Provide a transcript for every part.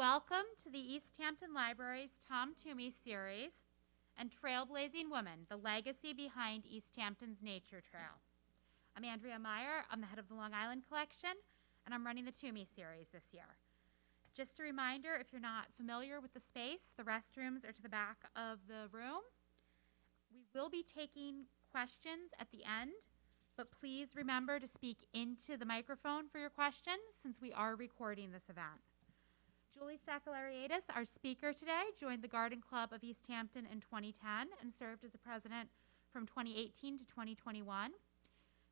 Welcome to the East Hampton Library's Tom Twomey series and Trailblazing Woman, the legacy behind East Hampton's Nature Trail. I'm Andrea Meyer, I'm the head of the Long Island Collection, and I'm running the Twomey series this year. Just a reminder, if you're not familiar with the space, the restrooms are to the back of the room. We will be taking questions at the end, but please remember to speak into the microphone for your questions since we are recording this event. Julie Sakellariadis, our speaker today, joined the Garden Club of East Hampton in 2010 and served as a president from 2018 to 2021.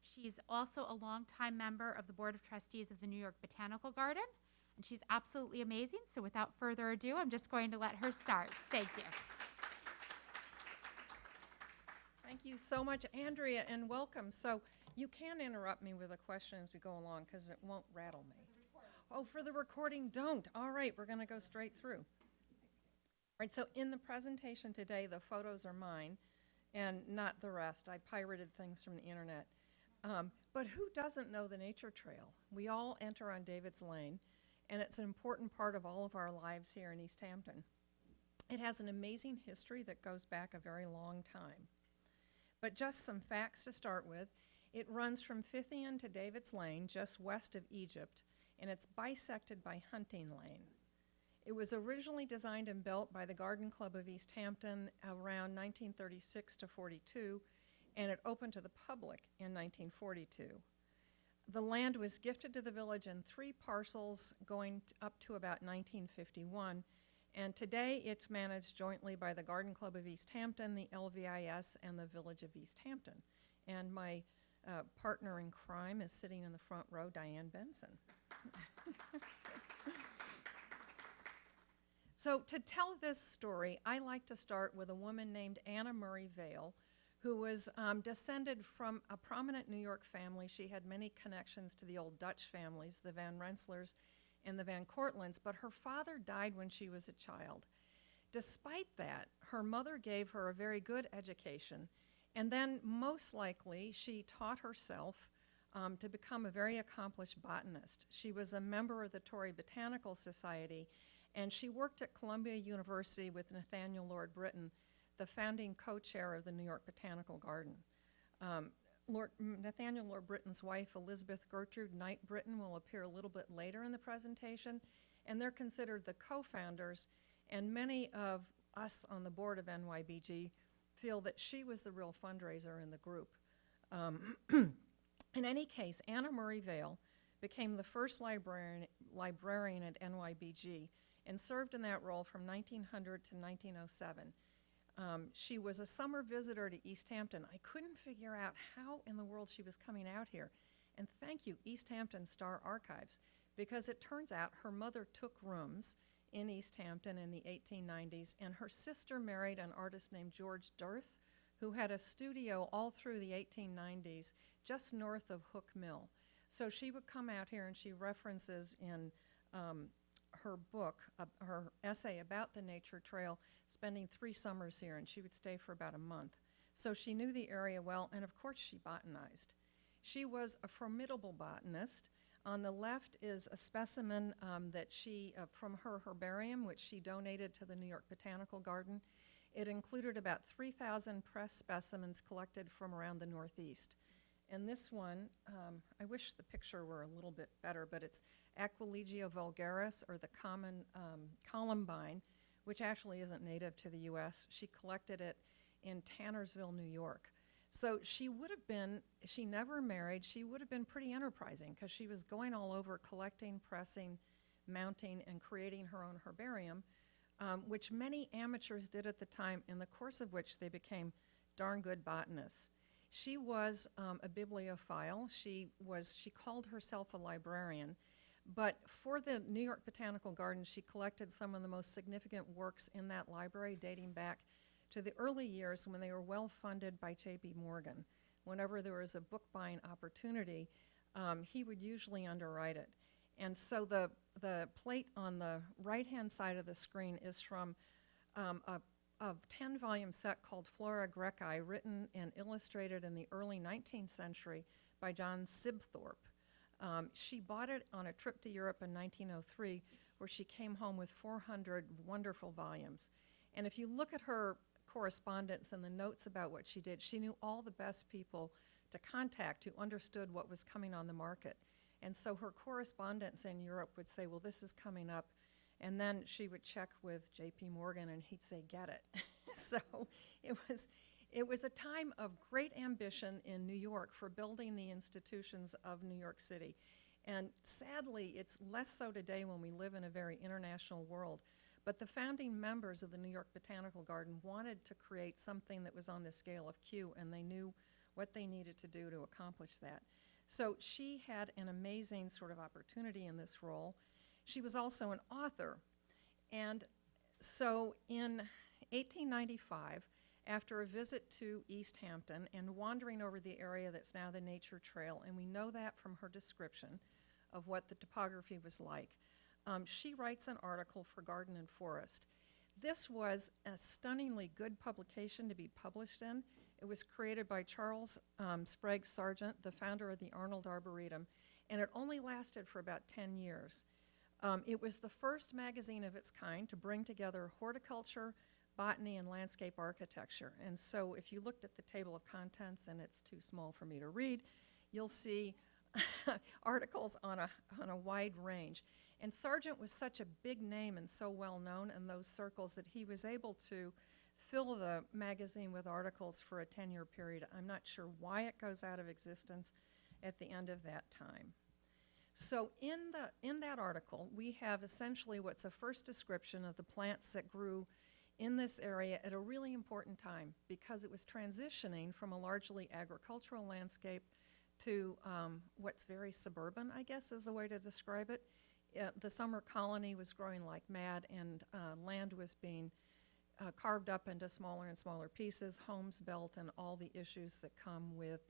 She's also a longtime member of the Board of Trustees of the New York Botanical Garden, and she's absolutely amazing. So without further ado, I'm just going to let her start. Thank you. Thank you so much, Andrea, and welcome. So you can interrupt me with a question as we go along because it won't rattle me. Oh, for the recording, don't. All right, we're going to go straight through. All right, so in the presentation today, the photos are mine and not the rest. I pirated things from the internet. But who doesn't know the Nature Trail? We all enter on David's Lane, and it's an important part of all of our lives here in East Hampton. It has an amazing history that goes back a very long time. But just some facts to start with. It runs from Fithian to David's Lane, just west of Egypt, and it's bisected by Hunting Lane. It was originally designed and built by the Garden Club of East Hampton around 1936 to 42, and it opened to the public in 1942. The land was gifted to the village in 3 parcels going up to about 1951, and today it's managed jointly by the Garden Club of East Hampton, the LVIS, and the Village of East Hampton. And my partner in crime is sitting in the front row, Diane Benson. So to tell this story, I like to start with a woman named Anna Murray Vail, who was descended from a prominent New York family. She had many connections to the old Dutch families, the Van Rensselaers and the Van Cortlands, but her father died when she was a child. Despite that, her mother gave her a very good education, and then most likely she taught herself to become a very accomplished botanist. She was a member of the Torrey Botanical Society, and she worked at Columbia University with Nathaniel Lord Britton, the founding co-chair of the New York Botanical Garden. Nathaniel Lord Britton's wife, Elizabeth Gertrude Knight Britton, will appear a little bit later in the presentation, and they're considered the co-founders, and many of us on the board of NYBG feel that she was the real fundraiser in the group. In any case, Anna Murray Vail became the first librarian at NYBG and served in that role from 1900 to 1907. She was a summer visitor to East Hampton. I couldn't figure out how in the world she was coming out here. And thank you, East Hampton Star Archives, because it turns out her mother took rooms in East Hampton in the 1890s, and her sister married an artist named George Dirth, who had a studio all through the 1890s just north of Hook Mill. So she would come out here, and she references in her book, her essay about the Nature Trail, spending 3 summers here, and she would stay for about a month. So she knew the area well, and of course she botanized. She was a formidable botanist. On the left is a specimen that she, from her herbarium, which she donated to the New York Botanical Garden. It included about 3,000 pressed specimens collected from around the Northeast. And this one, I wish the picture were a little bit better, but it's Aquilegia vulgaris, or the common columbine, which actually isn't native to the U.S. She collected it in Tannersville, New York. So she would have been, she never married, she would have been pretty enterprising because she was going all over collecting, pressing, mounting, and creating her own herbarium, which many amateurs did at the time, in the course of which they became darn good botanists. She was a bibliophile. She called herself a librarian, but for the New York Botanical Garden, she collected some of the most significant works in that library dating back to the early years when they were well funded by J.B. Morgan. Whenever there was a book buying opportunity, he would usually underwrite it. And so the plate on the right-hand side of the screen is from a 10-volume set called Flora Grecae, written and illustrated in the early 19th century by John Sibthorpe. She bought it on a trip to Europe in 1903 where she came home with 400 wonderful volumes. And if you look at her correspondence and the notes about what she did, she knew all the best people to contact who understood what was coming on the market. And so her correspondence in Europe would say, well, this is coming up. And then she would check with J.P. Morgan, and he'd say, get it. So it was a time of great ambition in New York for building the institutions of New York City. And sadly, it's less so today when we live in a very international world. But the founding members of the New York Botanical Garden wanted to create something that was on the scale of Kew, and they knew what they needed to do to accomplish that. So she had an amazing sort of opportunity in this role. She was also an author. And so in 1895, after a visit to East Hampton and wandering over the area that's now the Nature Trail, and we know that from her description of what the topography was like, she writes an article for Garden and Forest. This was a stunningly good publication to be published in. It was created by Charles Sprague Sargent, the founder of the Arnold Arboretum, and it only lasted for about 10 years. It was the first magazine of its kind to bring together horticulture, botany, and landscape architecture. And so if you looked at the table of contents, and it's too small for me to read, you'll see articles on a wide range. And Sargent was such a big name and so well known in those circles that he was able to fill the magazine with articles for a 10-year period. I'm not sure why it goes out of existence at the end of that time. So in that article, we have essentially what's a first description of the plants that grew in this area at a really important time, because it was transitioning from a largely agricultural landscape to what's very suburban, I guess is the way to describe it. The summer colony was growing like mad, and land was being carved up into smaller and smaller pieces, homes built, and all the issues that come with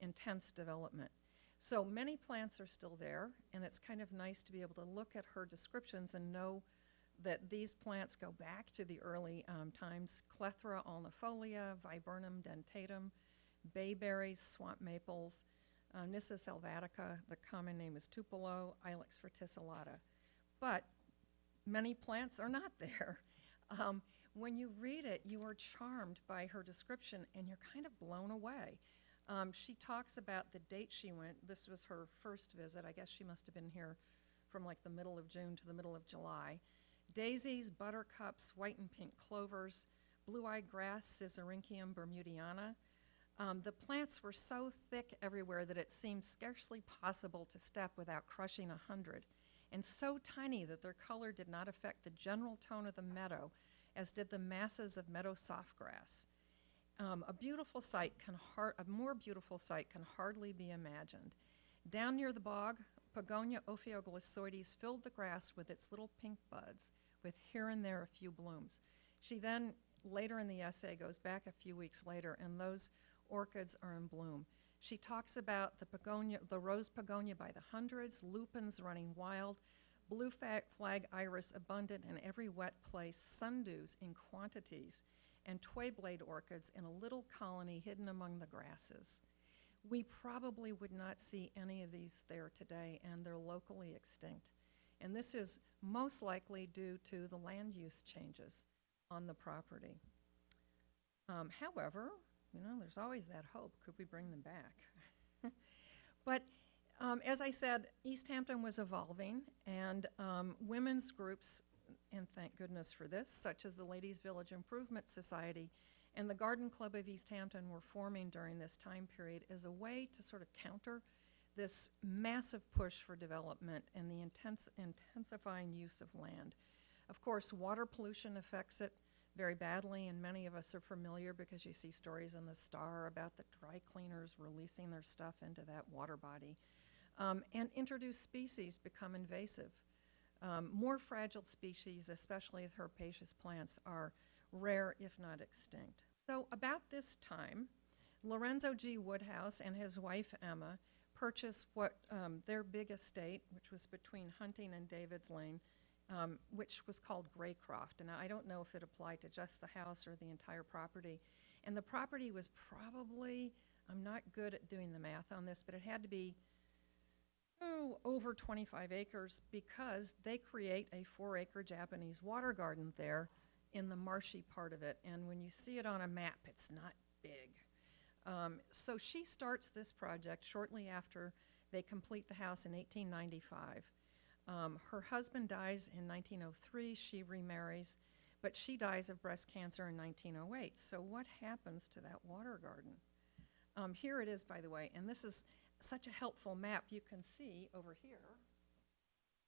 intense development. So many plants are still there, and it's kind of nice to be able to look at her descriptions and know that these plants go back to the early times: Clethra alnifolia, Viburnum dentatum, bayberries, swamp maples, Nyssa selvatica, the common name is Tupelo, Ilex verticillata. But many plants are not there. When you read it, you are charmed by her description, and you're kind of blown away. She talks about the date she went. This was her first visit. I guess she must have been here from like the middle of June to the middle of July. Daisies, buttercups, white and pink clovers, blue-eyed grass, Sisyrinchium bermudiana. The plants were so thick everywhere that it seemed scarcely possible to step without crushing 100, and so tiny that their color did not affect the general tone of the meadow, as did the masses of meadow softgrass. A more beautiful sight can hardly be imagined. Down near the bog, Pogonia ophioglissoides filled the grass with its little pink buds, with here and there a few blooms. She then, later in the essay, goes back a few weeks later, and those orchids are in bloom. She talks about the rose pogonia by the hundreds, lupins running wild, blue flag iris abundant in every wet place, sundews in quantities, and twayblade orchids in a little colony hidden among the grasses. We probably would not see any of these there today, and they're locally extinct. And this is most likely due to the land use changes on the property. However, there's always that hope. Could we bring them back? But as I said, East Hampton was evolving, and women's groups, and thank goodness for this, such as the Ladies Village Improvement Society and the Garden Club of East Hampton, were forming during this time period as a way to sort of counter this massive push for development and the intensifying use of land. Of course, water pollution affects it very badly, and many of us are familiar because you see stories in the Star about the dry cleaners releasing their stuff into that water body. And introduced species become invasive. More fragile species, especially the herbaceous plants, are rare if not extinct. So about this time, Lorenzo G. Woodhouse and his wife Emma purchased their big estate, which was between Hunting and David's Lane, which was called Graycroft. And I don't know if it applied to just the house or the entire property. And the property was probably, I'm not good at doing the math on this, but it had to be over 25 acres because they create a 4-acre Japanese water garden there in the marshy part of it. And when you see it on a map, it's not big. So she starts this project shortly after they complete the house in 1895. Her husband dies in 1903. She remarries, but she dies of breast cancer in 1908. So what happens to that water garden? Here it is, by the way, and this is such a helpful map. You can see over here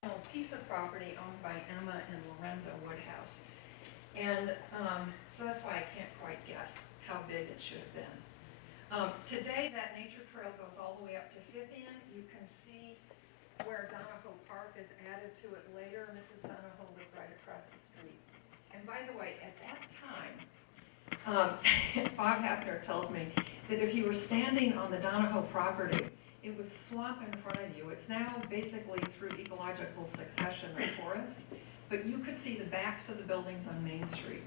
a piece of property owned by Emma and Lorenzo Woodhouse. And so that's why I can't quite guess how big it should have been. Today, that nature trail goes all the way up to Fithian. You can see where Donahoe Park is added to it later. Mrs. Donahoe lived right across the street. And by the way, at that time, Bob Hafner tells me that if you were standing on the Donahoe property, it was swamp in front of you. It's now basically through ecological succession of forest, but you could see the backs of the buildings on Main Street.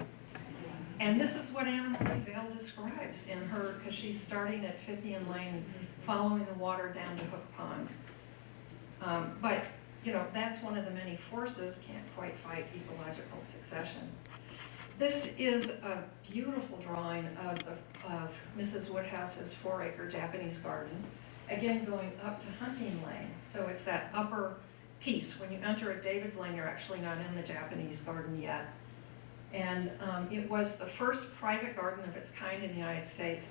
And this is what Anna Murray Vail describes in her, because she's starting at Fithian Lane, following the water down to Hook Pond. But, you know, that's one of the many forces, can't quite fight ecological succession. This is a beautiful drawing of Mrs. Woodhouse's 4-acre Japanese garden, again going up to Hunting Lane. So it's that upper piece. When you enter at David's Lane, you're actually not in the Japanese garden yet. And it was the first private garden of its kind in the United States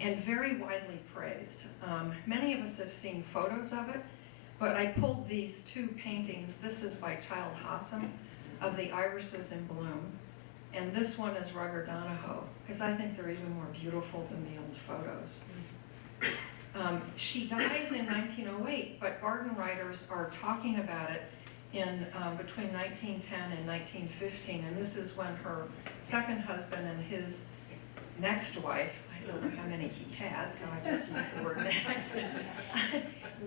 and very widely praised. Many of us have seen photos of it, but I pulled these two paintings. This is by Child Hossam of the irises in bloom, and this one is Rugger Donahoe, because I think they're even more beautiful than the old photos. She dies in 1908, but garden writers are talking about it in between 1910 and 1915, and this is when her second husband and his next wife, I don't know how many he had, so I just used the word next,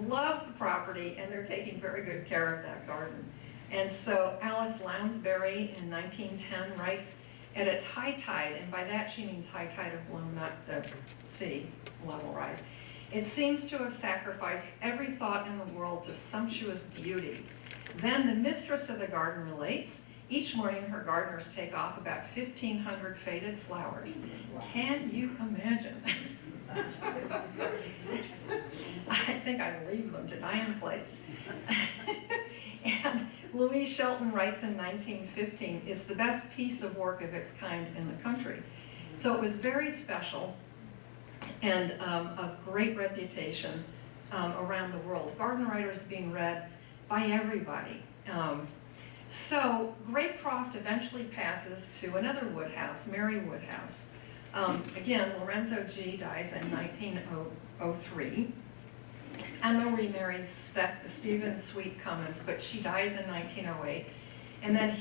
love the property, and they're taking very good care of that garden. And so Alice Lounsbury in 1910 writes, at its high tide, and by that she means high tide of bloom, not the sea level rise, it seems to have sacrificed every thought in the world to sumptuous beauty. Then the mistress of the garden relates, each morning her gardeners take off about 1,500 faded flowers. Can you imagine? I think I'd leave them to die in place. And Louise Shelton writes in 1915, it's the best piece of work of its kind in the country. So it was very special and of great reputation around the world. Garden Writers being read by everybody. So Graycroft eventually passes to another Woodhouse, Mary Woodhouse. Again, Lorenzo G. dies in 1903. Emma remarries Stephen Sweet Cummins, but she dies in 1908. And then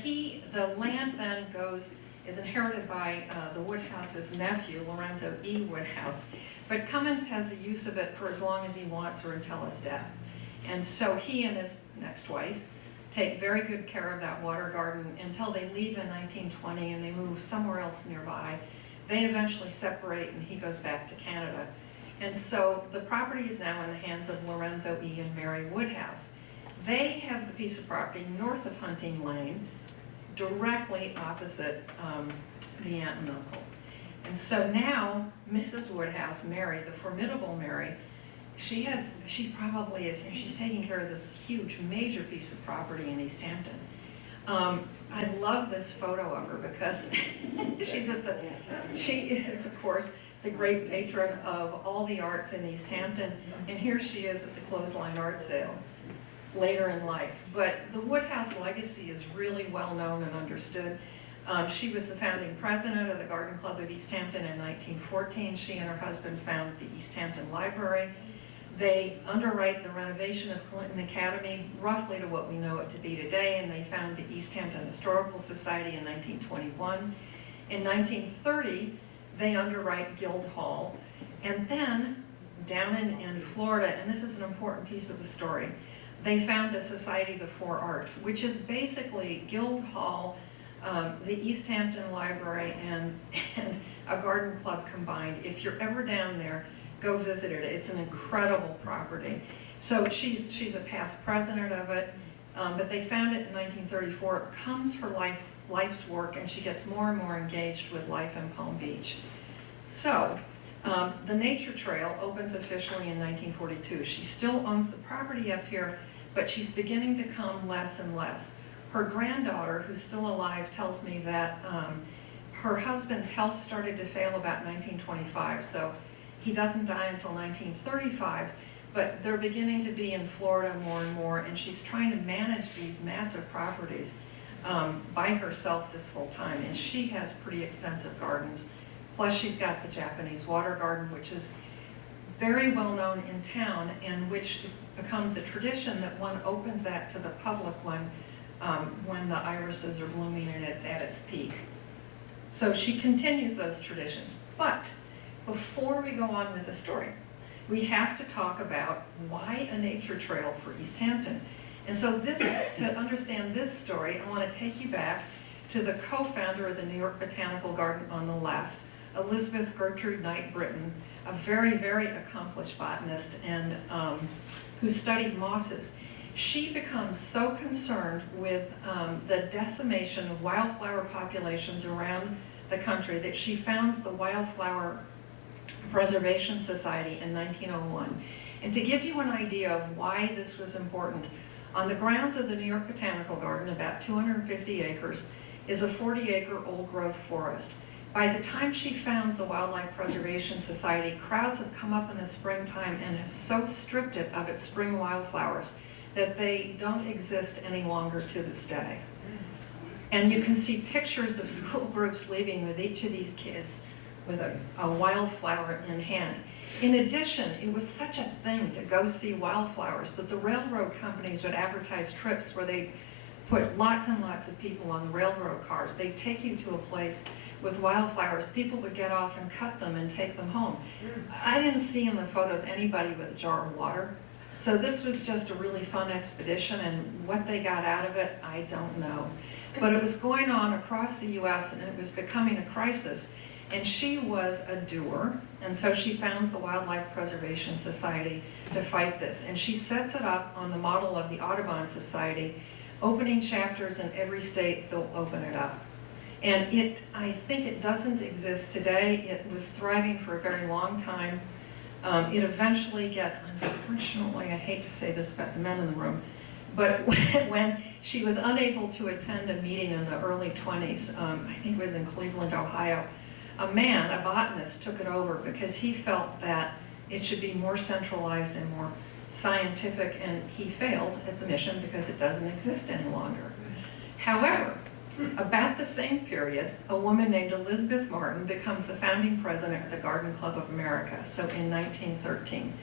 the land then is inherited by the Woodhouse's nephew, Lorenzo E. Woodhouse. But Cummins has the use of it for as long as he wants or until his death. And so he and his next wife take very good care of that water garden until they leave in 1920 and they move somewhere else nearby. They eventually separate and he goes back to Canada. And so the property is now in the hands of Lorenzo E. and Mary Woodhouse. They have the piece of property north of Hunting Lane, directly opposite the aunt and uncle. And so now Mrs. Woodhouse, Mary, the formidable Mary, she's taking care of this huge, major piece of property in East Hampton. I love this photo of her because she is, of course, the great patron of all the arts in East Hampton, and here she is at the Clothesline Art Sale later in life. But the Woodhouse legacy is really well known and understood. She was the founding president of the Garden Club of East Hampton in 1914. She and her husband founded the East Hampton Library. They underwrite the renovation of Clinton Academy roughly to what we know it to be today, and they found the East Hampton Historical Society in 1921. In 1930, they underwrite Guildhall, and then down in Florida, and this is an important piece of the story, they found the Society of the Four Arts, which is basically Guildhall, the East Hampton Library, and a garden club combined. If you're ever down there, go visit it. It's an incredible property. So she's a past president of it, but they found it in 1934. It becomes her life's work, and she gets more and more engaged with life in Palm Beach. So the Nature Trail opens officially in 1942. She still owns the property up here, but she's beginning to come less and less. Her granddaughter, who's still alive, tells me that her husband's health started to fail about 1925, so he doesn't die until 1935, but they're beginning to be in Florida more and more, and she's trying to manage these massive properties by herself this whole time, and she has pretty extensive gardens. Plus, she's got the Japanese water garden, which is very well known in town, and which becomes a tradition that one opens that to the public when the irises are blooming and it's at its peak. So she continues those traditions. But before we go on with the story, we have to talk about why a nature trail for East Hampton. And so to understand this story, I want to take you back to the co-founder of the New York Botanical Garden on the left, Elizabeth Gertrude Knight Britton, a very, very accomplished botanist and who studied mosses. She becomes so concerned with the decimation of wildflower populations around the country that she founds the Wildflower Preservation Society in 1901. And to give you an idea of why this was important, on the grounds of the New York Botanical Garden, about 250 acres, is a 40-acre old-growth forest. By the time she founds the Wildlife Preservation Society, crowds have come up in the springtime and have so stripped it of its spring wildflowers that they don't exist any longer to this day. And you can see pictures of school groups leaving with each of these kids with a wildflower in hand. In addition, it was such a thing to go see wildflowers that the railroad companies would advertise trips where they put lots and lots of people on the railroad cars. They'd take you to a place with wildflowers. People would get off and cut them and take them home. I didn't see in the photos anybody with a jar of water. So this was just a really fun expedition, and what they got out of it, I don't know. But it was going on across the U.S., and it was becoming a crisis. And she was a doer, and so she founds the Wildlife Preservation Society to fight this. And she sets it up on the model of the Audubon Society, opening chapters in every state, they'll open it up. And I think it doesn't exist today. It was thriving for a very long time. It eventually gets, unfortunately, I hate to say this about the men in the room, but when she was unable to attend a meeting in the early 20s, I think it was in Cleveland, Ohio, a man, a botanist, took it over because he felt that it should be more centralized and more scientific, and he failed at the mission because it doesn't exist any longer. However, about the same period, a woman named Elizabeth Martin becomes the founding president of the Garden Club of America, so in 1913.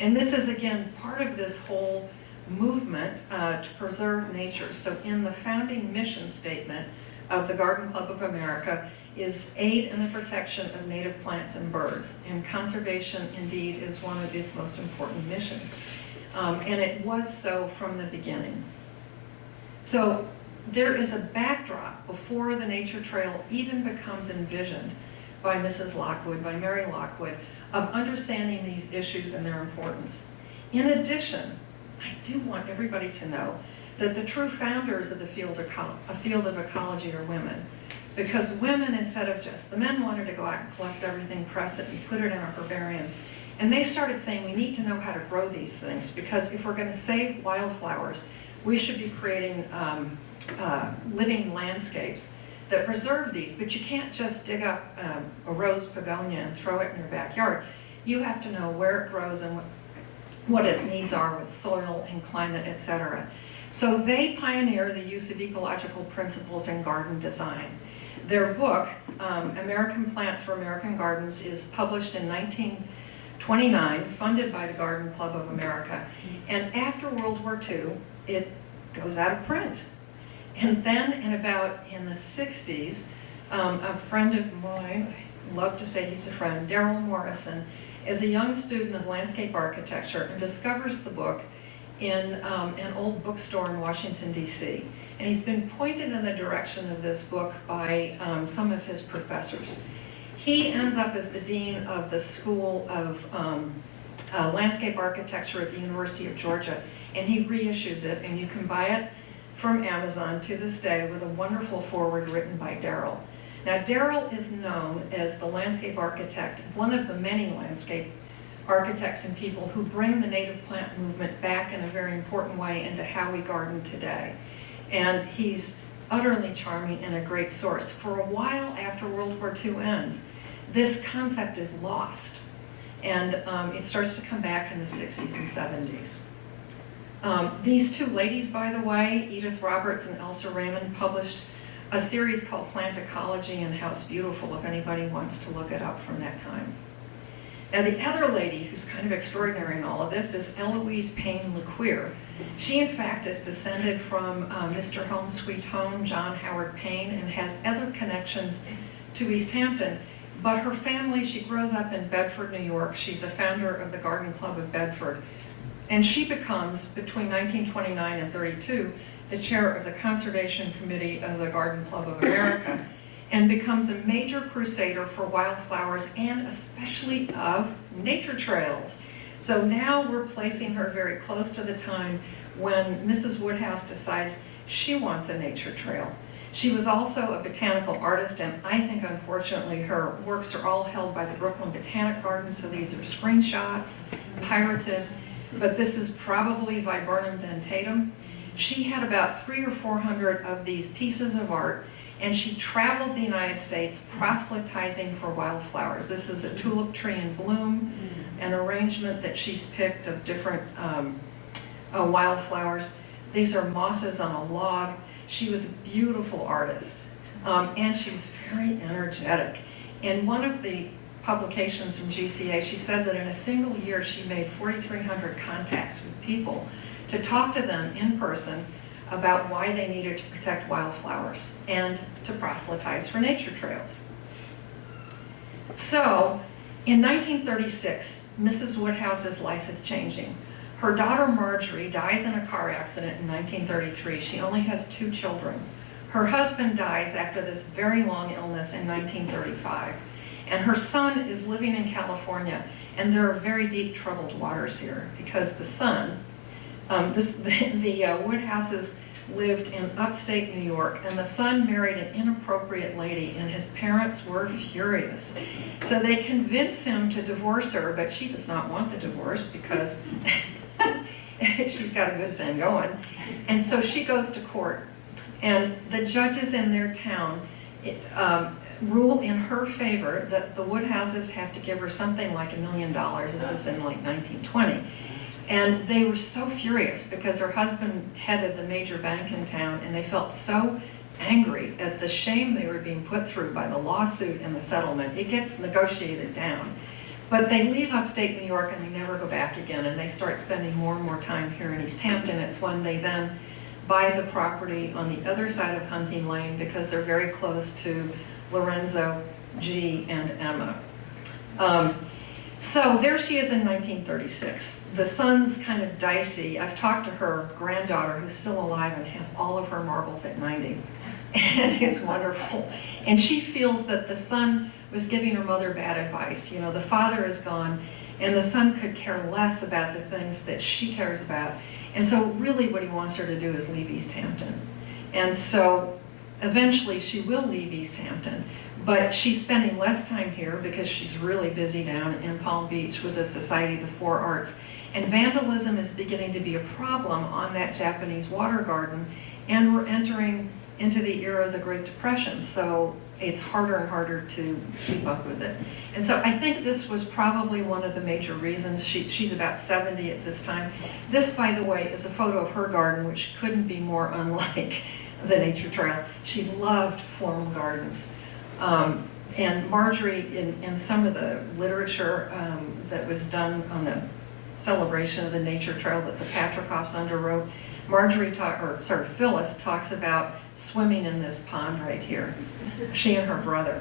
And this is, again, part of this whole movement to preserve nature. So in the founding mission statement of the Garden Club of America is aid in the protection of native plants and birds. And conservation, indeed, is one of its most important missions. And it was so from the beginning. So there is a backdrop before the Nature Trail even becomes envisioned by Mrs. Lockwood, by Mary Lockwood, of understanding these issues and their importance. In addition, I do want everybody to know that the true founders of the field of ecology are women. Because women, instead of just the men, wanted to go out and collect everything, press it, and put it in a herbarium. And they started saying we need to know how to grow these things, because if we're going to save wildflowers, we should be creating living landscapes that preserve these. But you can't just dig up a rose begonia and throw it in your backyard. You have to know where it grows and what its needs are with soil and climate, etc. So they pioneer the use of ecological principles in garden design. Their book, American Plants for American Gardens, is published in 1929, funded by the Garden Club of America. And after World War II, it goes out of print. And then in the 60s, a friend of mine, I love to say he's a friend, Darrell Morrison, is a young student of landscape architecture and discovers the book in an old bookstore in Washington, D.C. And he's been pointed in the direction of this book by some of his professors. He ends up as the dean of the School of landscape architecture at the University of Georgia, and he reissues it, and you can buy it from Amazon to this day with a wonderful foreword written by Darrell. Now, Darrell is known as the landscape architect, one of the many landscape architects and people who bring the native plant movement back in a very important way into how we garden today. And he's utterly charming and a great source. For a while after World War II ends, this concept is lost. And it starts to come back in the 60s and 70s. These two ladies, by the way, Edith Roberts and Elsa Raymond, published a series called Plant Ecology and House Beautiful, if anybody wants to look it up from that time. Now, the other lady who's kind of extraordinary in all of this is Eloise Payne LeQueer. She, in fact, is descended from Mr. Home Sweet Home, John Howard Payne, and has other connections to East Hampton. But her family, she grows up in Bedford, New York. She's a founder of the Garden Club of Bedford. And she becomes, between 1929 and 32, the chair of the Conservation Committee of the Garden Club of America, and becomes a major crusader for wildflowers and especially of nature trails. So now we're placing her very close to the time when Mrs. Woodhouse decides she wants a nature trail. She was also a botanical artist, and I think, unfortunately, her works are all held by the Brooklyn Botanic Garden, so these are screenshots, pirated, but this is probably Viburnum dentatum. She had about 300 or 400 of these pieces of art, and she traveled the United States proselytizing for wildflowers. This is a tulip tree in bloom, an arrangement that she's picked of different wildflowers. These are mosses on a log. She was a beautiful artist, and she was very energetic. In one of the publications from GCA, she says that in a single year she made 4,300 contacts with people to talk to them in person about why they needed to protect wildflowers and to proselytize for nature trails. So, in 1936, Mrs. Woodhouse's life is changing. Her daughter Marjorie dies in a car accident in 1933. She only has 2 children. Her husband dies after this very long illness in 1935. And her son is living in California, and there are very deep troubled waters here because the son, the Woodhouses lived in upstate New York, and the son married an inappropriate lady, and his parents were furious. So they convince him to divorce her, but she does not want the divorce because she's got a good thing going. And so she goes to court, and the judges in their town rule in her favor that the Woodhouses have to give her something like $1 million. This is in like 1920. And they were so furious because her husband headed the major bank in town, and they felt so angry at the shame they were being put through by the lawsuit and the settlement. It gets negotiated down. But they leave upstate New York and they never go back again, and they start spending more and more time here in East Hampton. It's when they then buy the property on the other side of Hunting Lane because they're very close to Lorenzo, G, and Emma. So there she is in 1936. The son's kind of dicey. I've talked to her granddaughter, who's still alive and has all of her marbles at 90. And it's wonderful. And she feels that the son was giving her mother bad advice. You know, the father is gone, and the son could care less about the things that she cares about. And so really what he wants her to do is leave East Hampton. And so eventually she will leave East Hampton, but she's spending less time here because she's really busy down in Palm Beach with the Society of the Four Arts. And vandalism is beginning to be a problem on that Japanese water garden, and we're entering into the era of the Great Depression, so it's harder and harder to keep up with it. And so I think this was probably one of the major reasons. She's about 70 at this time. This, by the way, is a photo of her garden, which couldn't be more unlike the nature trail. She loved formal gardens. And Marjorie, in some of the literature that was done on the celebration of the nature trail that the Patrikoffs underwrote, Phyllis talks about swimming in this pond right here, she and her brother.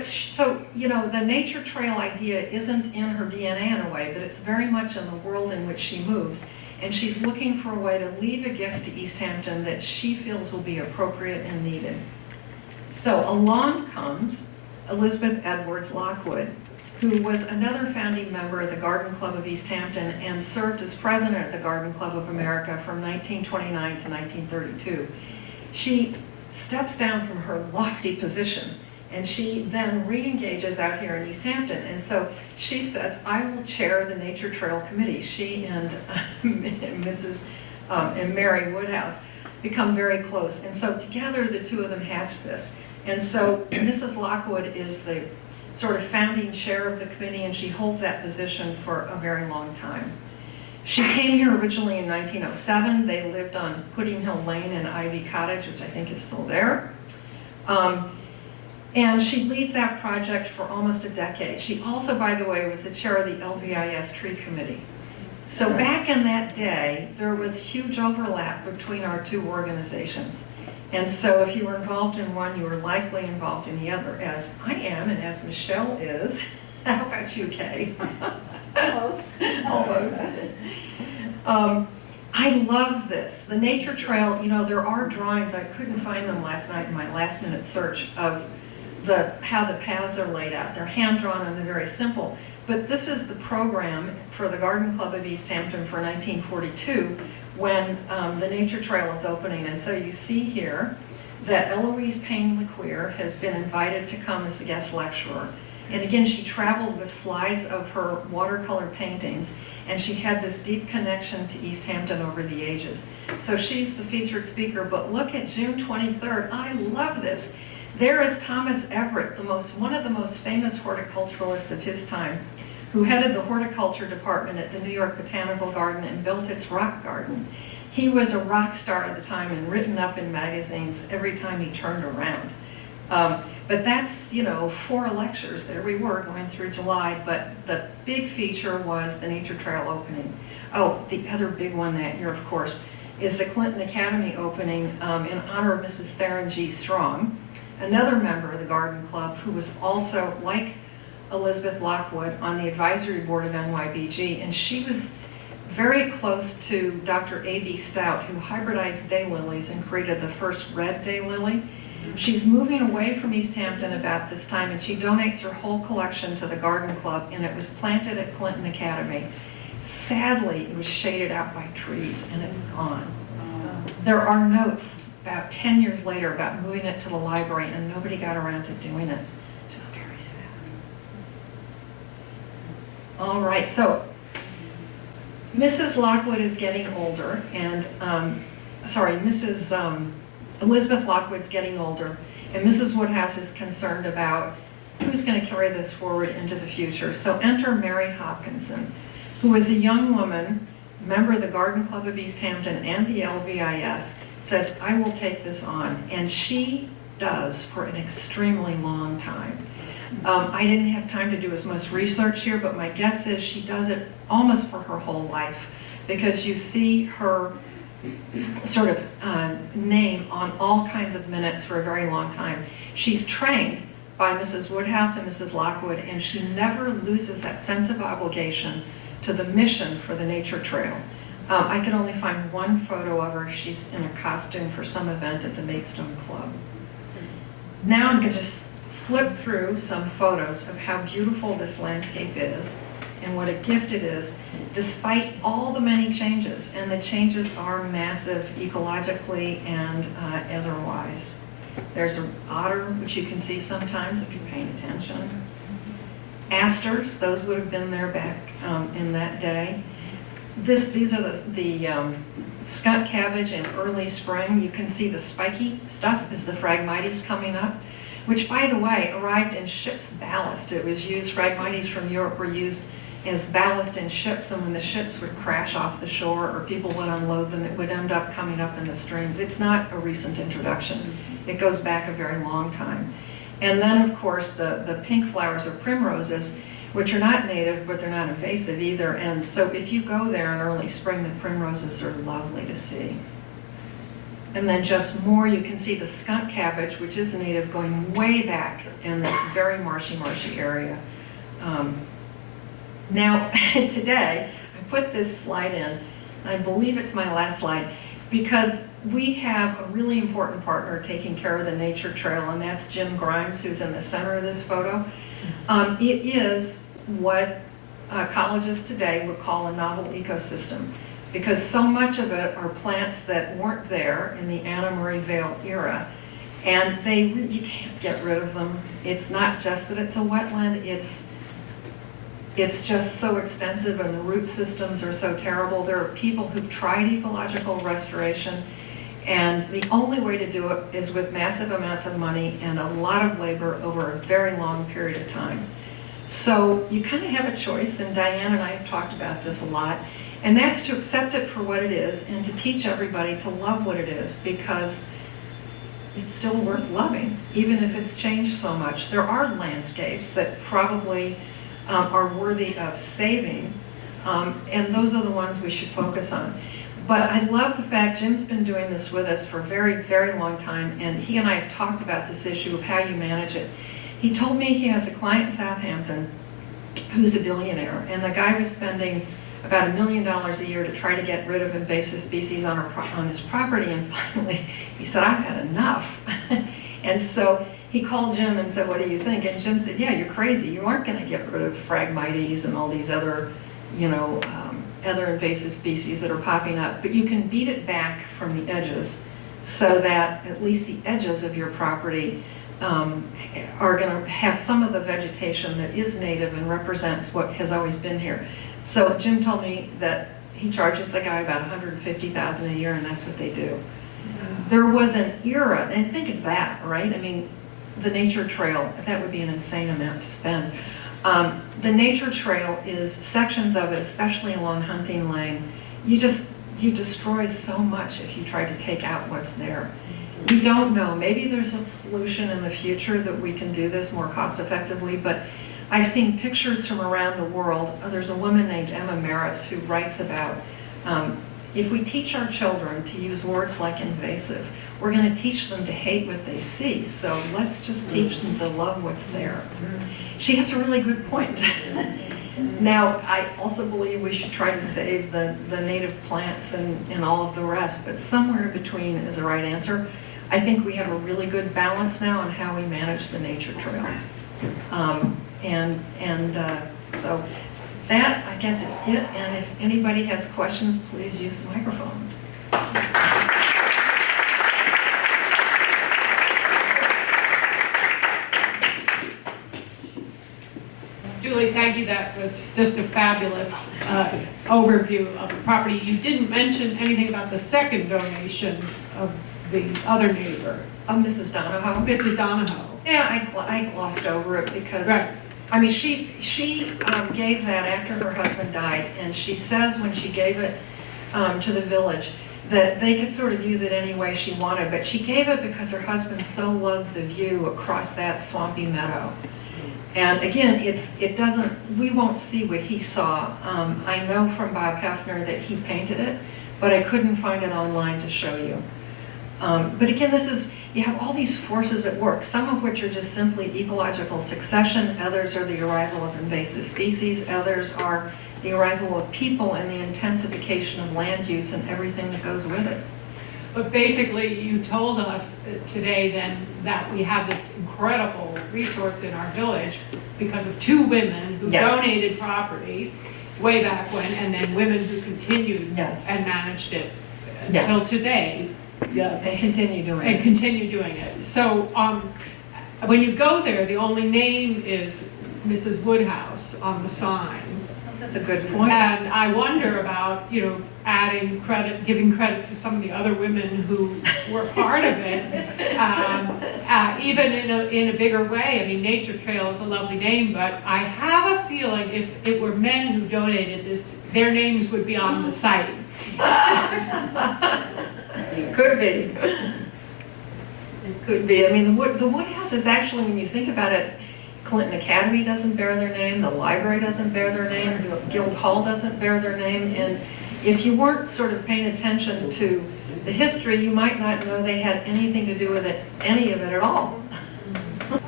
So, you know, the nature trail idea isn't in her DNA in a way, but it's very much in the world in which she moves. And she's looking for a way to leave a gift to East Hampton that she feels will be appropriate and needed. So along comes Elizabeth Edwards Lockwood, who was another founding member of the Garden Club of East Hampton and served as president of the Garden Club of America from 1929 to 1932. She steps down from her lofty position, and she then re-engages out here in East Hampton. And so she says, I will chair the Nature Trail Committee. She and Mrs. And Mary Woodhouse become very close. And so together, the two of them hatch this. And so Mrs. Lockwood is the sort of founding chair of the committee, and she holds that position for a very long time. She came here originally in 1907. They lived on Pudding Hill Lane in Ivy Cottage, which I think is still there. And she leads that project for almost a decade. She also, by the way, was the chair of the LVIS Tree Committee. So back in that day, there was huge overlap between our two organizations. And so if you were involved in one, you were likely involved in the other, as I am and as Michelle is. How about you, Kay? Almost. I love this. The nature trail, you know, there are drawings. I couldn't find them last night in my last-minute search of how the paths are laid out. They're hand-drawn and they're very simple. But this is the program for the Garden Club of East Hampton for 1942 when the nature trail is opening. And so you see here that Eloise Payne-LeQueer has been invited to come as the guest lecturer. And again, she traveled with slides of her watercolor paintings, and she had this deep connection to East Hampton over the ages. So she's the featured speaker, but look at June 23rd. I love this. There is Thomas Everett, one of the most famous horticulturalists of his time, who headed the horticulture department at the New York Botanical Garden and built its rock garden. He was a rock star at the time and written up in magazines every time he turned around. But that's, 4 lectures. There we were going through July, but the big feature was the Nature Trail opening. Oh, the other big one that year, of course, is the Clinton Academy opening in honor of Mrs. Theron G. Strong, another member of the Garden Club who was also, like Elizabeth Lockwood, on the advisory board of NYBG, and she was very close to Dr. A.B. Stout, who hybridized daylilies and created the first red daylily. She's moving away from East Hampton about this time, and she donates her whole collection to the Garden Club, and it was planted at Clinton Academy. Sadly, it was shaded out by trees, and it's gone. There are notes about 10 years later about moving it to the library, and nobody got around to doing it. Just very sad. All right, so Mrs. Lockwood is getting older, and, Mrs. Elizabeth Lockwood's getting older, and Mrs. Woodhouse is concerned about who's going to carry this forward into the future. So enter Mary Hopkinson, who is a young woman, member of the Garden Club of East Hampton and the LVIS, says, I will take this on. And she does for an extremely long time. I didn't have time to do as much research here, but my guess is she does it almost for her whole life, because you see her sort of name on all kinds of minutes for a very long time. She's trained by Mrs. Woodhouse and Mrs. Lockwood, and she never loses that sense of obligation to the mission for the nature trail. I could only find one photo of her. She's in a costume for some event at the Maidstone Club. Now I'm going to just flip through some photos of how beautiful this landscape is and what a gift it is, despite all the many changes. And the changes are massive ecologically and otherwise. There's an otter, which you can see sometimes if you're paying attention. Asters, those would have been there back in that day. These are the skunk cabbage in early spring. You can see the spiky stuff is the Phragmites coming up, which, by the way, arrived in ship's ballast. It was used, Phragmites from Europe were used as ballast in ships, and when the ships would crash off the shore or people would unload them, it would end up coming up in the streams. It's not a recent introduction. It goes back a very long time. And then, of course, the pink flowers are primroses, which are not native, but they're not invasive either. And so if you go there in early spring, the primroses are lovely to see. And then just more, you can see the skunk cabbage, which is native, going way back in this very marshy area. Now, today, I put this slide in, and I believe it's my last slide, because we have a really important partner taking care of the nature trail, and that's Jim Grimes, who's in the center of this photo. It is what colleges today would call a novel ecosystem, because so much of it are plants that weren't there in the Anna Murray Vail era, and you can't get rid of them. It's not just that it's a wetland, it's just so extensive and the root systems are so terrible. There are people who've tried ecological restoration, and the only way to do it is with massive amounts of money and a lot of labor over a very long period of time. So you kind of have a choice, and Diane and I have talked about this a lot, and that's to accept it for what it is and to teach everybody to love what it is, because it's still worth loving, even if it's changed so much. There are landscapes that probably are worthy of saving, and those are the ones we should focus on. But I love the fact Jim's been doing this with us for a very, very long time, and he and I have talked about this issue of how you manage it. He told me he has a client in Southampton who's a billionaire, and the guy was spending about $1 million a year to try to get rid of invasive species on his property, and finally he said, "I've had enough." And so he called Jim and said, "What do you think?" And Jim said, "Yeah, you're crazy. You aren't going to get rid of Phragmites and all these other, other invasive species that are popping up, but you can beat it back from the edges so that at least the edges of your property are going to have some of the vegetation that is native and represents what has always been here." So Jim told me that he charges the guy about $150,000 a year, and that's what they do. There was an era, and think of that, right? I mean, the Nature Trail, that would be an insane amount to spend. The Nature Trail is sections of it, especially along Hunting Lane. You destroy so much if you try to take out what's there. We don't know. Maybe there's a solution in the future that we can do this more cost effectively, but I've seen pictures from around the world. There's a woman named Emma Maris who writes about if we teach our children to use words like invasive, we're going to teach them to hate what they see. So let's just teach them to love what's there. She has a really good point. Now, I also believe we should try to save the native plants and all of the rest, but somewhere in between is the right answer. I think we have a really good balance now on how we manage the nature trail. So that, I guess, is it. And if anybody has questions, please use the microphone. Julie, thank you. That was just a fabulous overview of the property. You didn't mention anything about the second donation of the other neighbor. Mrs. Donahoe. Mrs. Donahoe. Yeah, I glossed over it because, Right. I mean, she gave that after her husband died, and she says when she gave it to the village that they could sort of use it any way she wanted, but she gave it because her husband so loved the view across that swampy meadow. And again, we won't see what he saw. I know from Bob Hefner that he painted it, but I couldn't find it online to show you. But again, you have all these forces at work, some of which are just simply ecological succession, others are the arrival of invasive species, others are the arrival of people and the intensification of land use and everything that goes with it. But basically, you told us today then that we have this incredible resource in our village because of two women who Yes. donated property way back when, and then women who continued Yes. and managed it Yeah. until today. Yeah. And continue doing And it. continue doing it. So when you go there, the only name is Mrs. Woodhouse on the sign. That's a good point. And I wonder about, adding credit, giving credit to some of the other women who were part of it, even in a bigger way. I mean, Nature Trail is a lovely name, but I have a feeling if it were men who donated this, their names would be on the site. It could be. It could be. I mean, the Woodhouse is actually, when you think about it, Clinton Academy doesn't bear their name, the library doesn't bear their name, Guild Hall doesn't bear their name, and if you weren't sort of paying attention to the history, you might not know they had anything to do with it, any of it at all.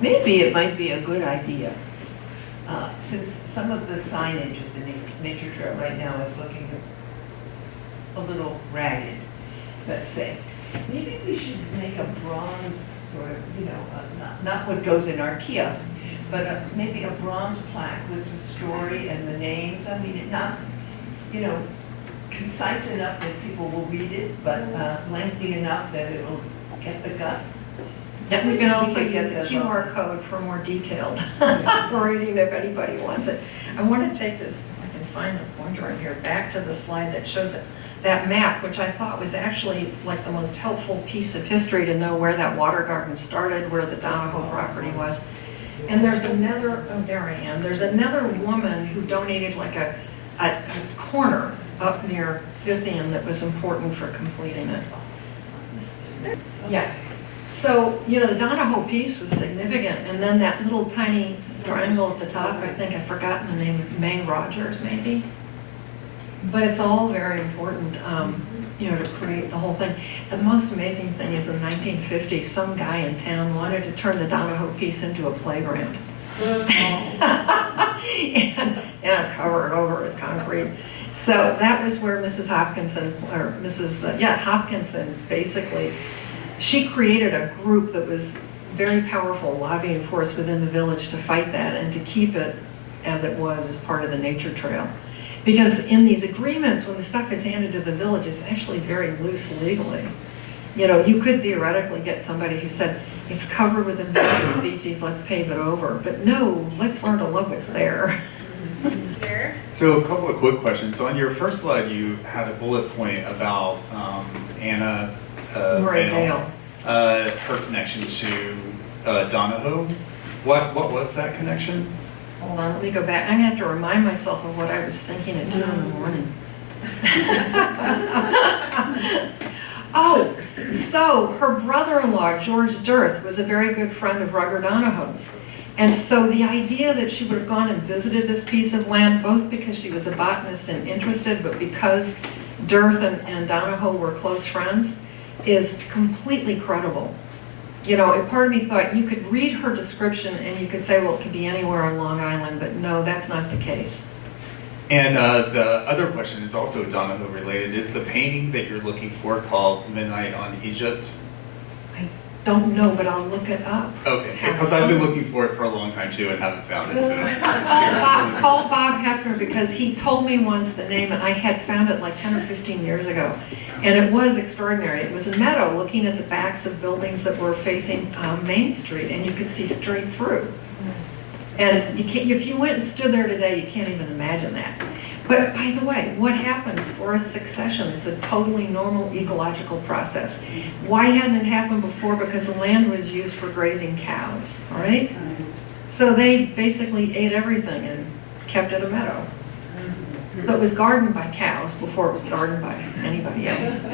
Maybe it might be a good idea, since some of the signage of the nature trail right now is looking a little ragged, let's say. Maybe we should make a bronze sort of, not what goes in our kiosk, but maybe a bronze plaque with the story and the names. I mean, it not, you know, concise enough that people will read it, but lengthy enough that it will get the guts. Yeah, we can also We can use a use it as QR code for more detailed reading if anybody wants it. I want to take this, if I can find the pointer in here, back to the slide that shows it. That map, which I thought was actually like the most helpful piece of history to know where that water garden started, where the Donahoe property was. And there's another, oh, there I am. There's another woman who donated like a corner up near Fithian that was important for completing it. Yeah. So, you know, the Donahoe piece was significant. And then that little tiny triangle at the top, I think I've forgotten the name, May Rogers maybe. But it's all very important, you know, to create the whole thing. The most amazing thing is in 1950, some guy in town wanted to turn the Donahoe piece into a playground. and cover it over with concrete. So that was where Mrs. Hopkinson, or Mrs. Hopkinson, basically, she created a group that was very powerful lobbying force within the village to fight that and to keep it as it was as part of the nature trail. Because in these agreements, when the stuff is handed to the village, it's actually very loose legally. You know, you could theoretically get somebody who said, it's covered with invasive species, let's pave it over. But no, let's learn to love what's there. So a couple of quick questions. So on your first slide, you had a bullet point about Anna Murray Vail, Vail. her connection to Donahoe. What was that connection? Hold on, let me go back. I'm gonna have to remind myself of what I was thinking at 2 in the morning. Oh, so her brother-in-law, George Dirth, was a very good friend of Rugger Donahoe's. And so the idea that she would have gone and visited this piece of land, both because she was a botanist and interested, but because Dirth and Donahoe were close friends, is completely credible. You know, part of me thought you could read her description and you could say, well, it could be anywhere on Long Island, but no, that's not the case. And the other question is also Donahoe related. Is the painting that you're looking for called Midnight on Egypt? I don't know, but I'll look it up. Okay, because I've been looking for it for a long time too and haven't found it. So Call Bob Hefner, because he told me once the name and I had found it like 10 or 15 years ago. And it was extraordinary. It was a meadow looking at the backs of buildings that were facing Main Street, and you could see straight through. And you can't, if you went and stood there today, you can't even imagine that. But by the way, what happens for a succession? It's a totally normal ecological process. Why hadn't it happened before? Because the land was used for grazing cows, all right? So they basically ate everything and kept it a meadow. So it was gardened by cows before it was gardened by anybody else.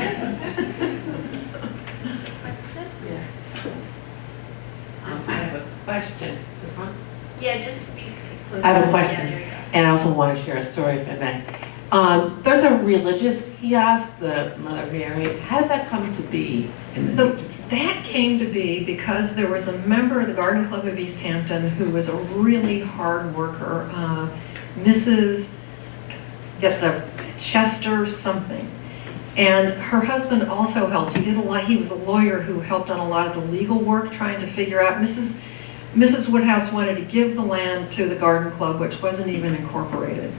I have a question. Is this on? Yeah, just speak closer. I have a question, Yeah, there you go. and I also want to share a story if I may. There's a religious kiosk, the Mother Mary. How did that come to be in the So nature trail? that came to be because there was a member of the Garden Club of East Hampton who was a really hard worker, Mrs. Get the Chester something. And her husband also helped. He did a lot. He was a lawyer who helped on a lot of the legal work, trying to figure out. Mrs. Woodhouse wanted to give the land to the Garden Club, which wasn't even incorporated.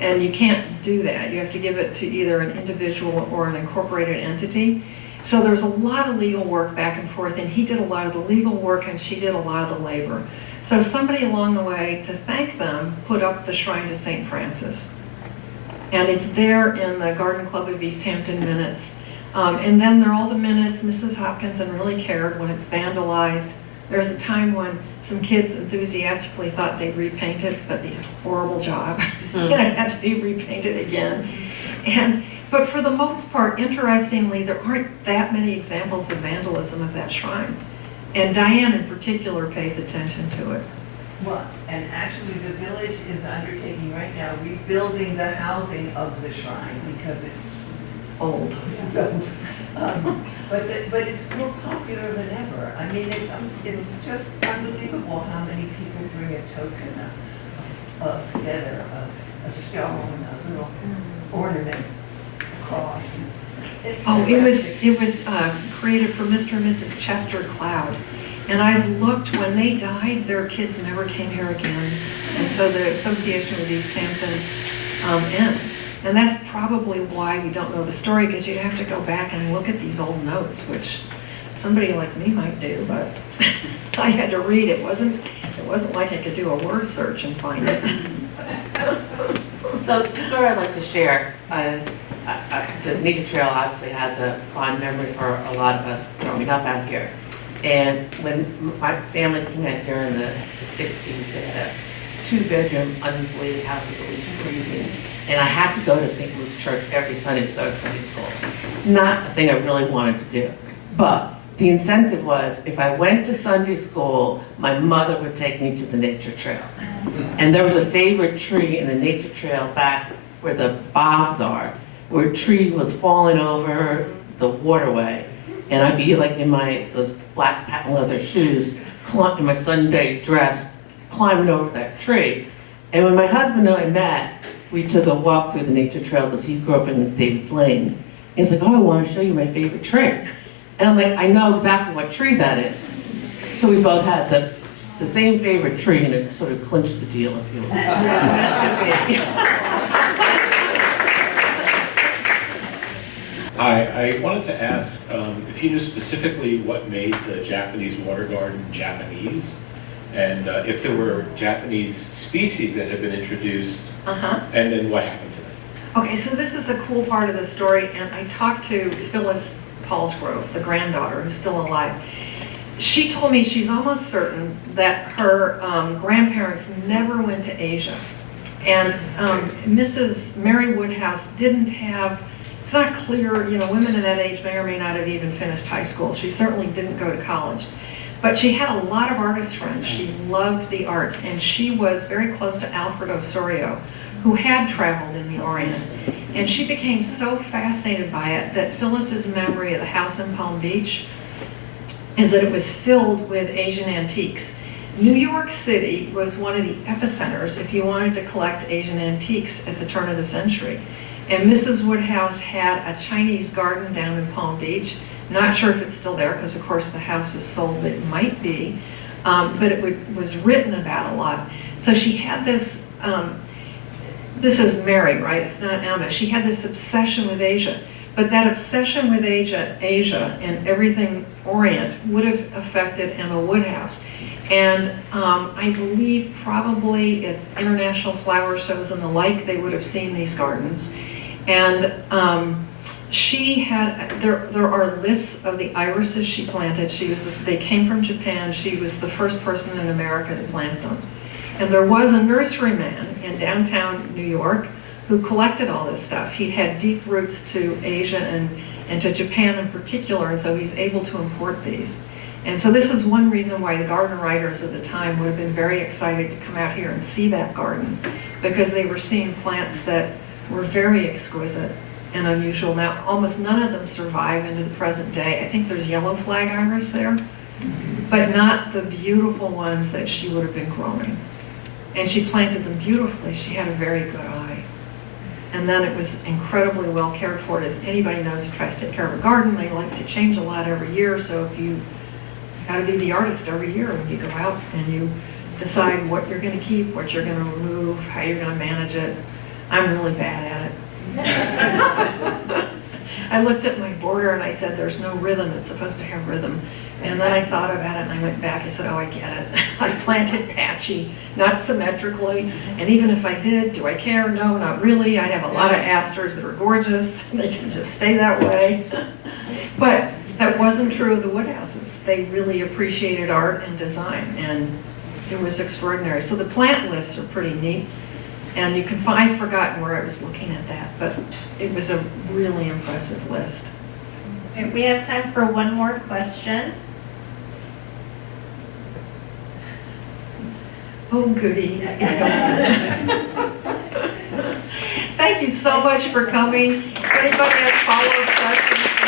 And you can't do that. You have to give it to either an individual or an incorporated entity. So there was a lot of legal work back and forth, and he did a lot of the legal work, and she did a lot of the labor. So somebody along the way, to thank them, put up the shrine to St. Francis. And it's there in the Garden Club of East Hampton minutes. And then there are all the minutes. Mrs. Hopkinson really cared when it's vandalized. There's a time when some kids enthusiastically thought they'd repaint it, but they did a horrible job. And it had to be repainted again. But for the most part, interestingly, there aren't that many examples of vandalism of that shrine. And Diane in particular pays attention to it. Well, and actually, the village is undertaking right now rebuilding the housing of the shrine because it's Old. but it's more popular than ever. I mean, it's just unbelievable how many people bring a token, a feather, a stone, a little ornament, a cross. It's Oh, fantastic. it was created for Mr. and Mrs. Chester Cloud. And I've looked, when they died, their kids never came here again. And so the association with East Hampton ends. And that's probably why we don't know the story, because you'd have to go back and look at these old notes, which somebody like me might do, but I had to read. It wasn't like I could do a word search and find it. So the story I'd like to share is, the nature trail obviously has a fond memory for a lot of us growing up out here. And when my family came out here in the 60s, they had a 2-bedroom uninsulated house with it was freezing. And I had to go to St. Luke's Church every Sunday to go to Sunday school. Not a thing I really wanted to do. But the incentive was, if I went to Sunday school, my mother would take me to the nature trail. And there was a favorite tree in the nature trail back where the bogs are, where a tree was falling over the waterway. And I'd be like in those black patent leather shoes, in my Sunday dress, climbing over that tree. And when my husband and I met, we took a walk through the nature trail because he grew up in David's Lane. And he's like, oh, I want to show you my favorite tree. And I'm like, I know exactly what tree that is. So we both had the same favorite tree, and it sort of clinched the deal, if you will. Hi, I wanted to ask if you knew specifically what made the Japanese water garden Japanese, and if there were Japanese species that had been introduced, and then what happened to them. Okay, so this is a cool part of the story, and I talked to Phyllis Paulsgrove, the granddaughter, who's still alive. She told me she's almost certain that her grandparents never went to Asia. And Mrs. Mary Woodhouse didn't have, it's not clear, women in that age may or may not have even finished high school. She certainly didn't go to college. But she had a lot of artist friends. She loved the arts, and she was very close to Alfred Osorio, who had traveled in the Orient. And she became so fascinated by it that Phyllis's memory of the house in Palm Beach is that it was filled with Asian antiques. New York City was one of the epicenters if you wanted to collect Asian antiques at the turn of the century. And Mrs. Woodhouse had a Chinese garden down in Palm Beach. Not sure if it's still there, because of course the house is sold. It might be, but it was written about a lot. So she had this, this is Mary, right? It's not Emma. She had this obsession with Asia. But that obsession with Asia and everything Orient would have affected Emma Woodhouse. And I believe probably at international flower shows and the like, they would have seen these gardens. And she had, there are lists of the irises she planted. They came from Japan. She was the first person in America to plant them. And there was a nurseryman in downtown New York who collected all this stuff. He had deep roots to Asia and to Japan in particular, and so he's able to import these. And so this is one reason why the garden writers at the time would have been very excited to come out here and see that garden, because they were seeing plants that were very exquisite and unusual. Now, almost none of them survive into the present day. I think there's yellow flag iris there, but not the beautiful ones that she would have been growing. And she planted them beautifully. She had a very good eye. And then it was incredibly well cared for. As anybody knows who tries to take care of a garden, they like to change a lot every year. So if you got to be the artist every year when you go out and you decide what you're going to keep, what you're going to remove, how you're going to manage it. I'm really bad at it. I looked at my border and I said, there's no rhythm. It's supposed to have rhythm. And then I thought about it and I went back. I said, oh, I get it. I planted patchy, not symmetrically. And even if I did, do I care? No, not really. I have a lot of asters that are gorgeous. They can just stay that way. But that wasn't true of the Woodhouses. They really appreciated art and design, and it was extraordinary. So the plant lists are pretty neat. And you can find, I've forgotten where I was looking at that, but it was a really impressive list. Okay, we have time for one more question. Oh, goody. Thank you so much for coming. If anybody has follow-up questions,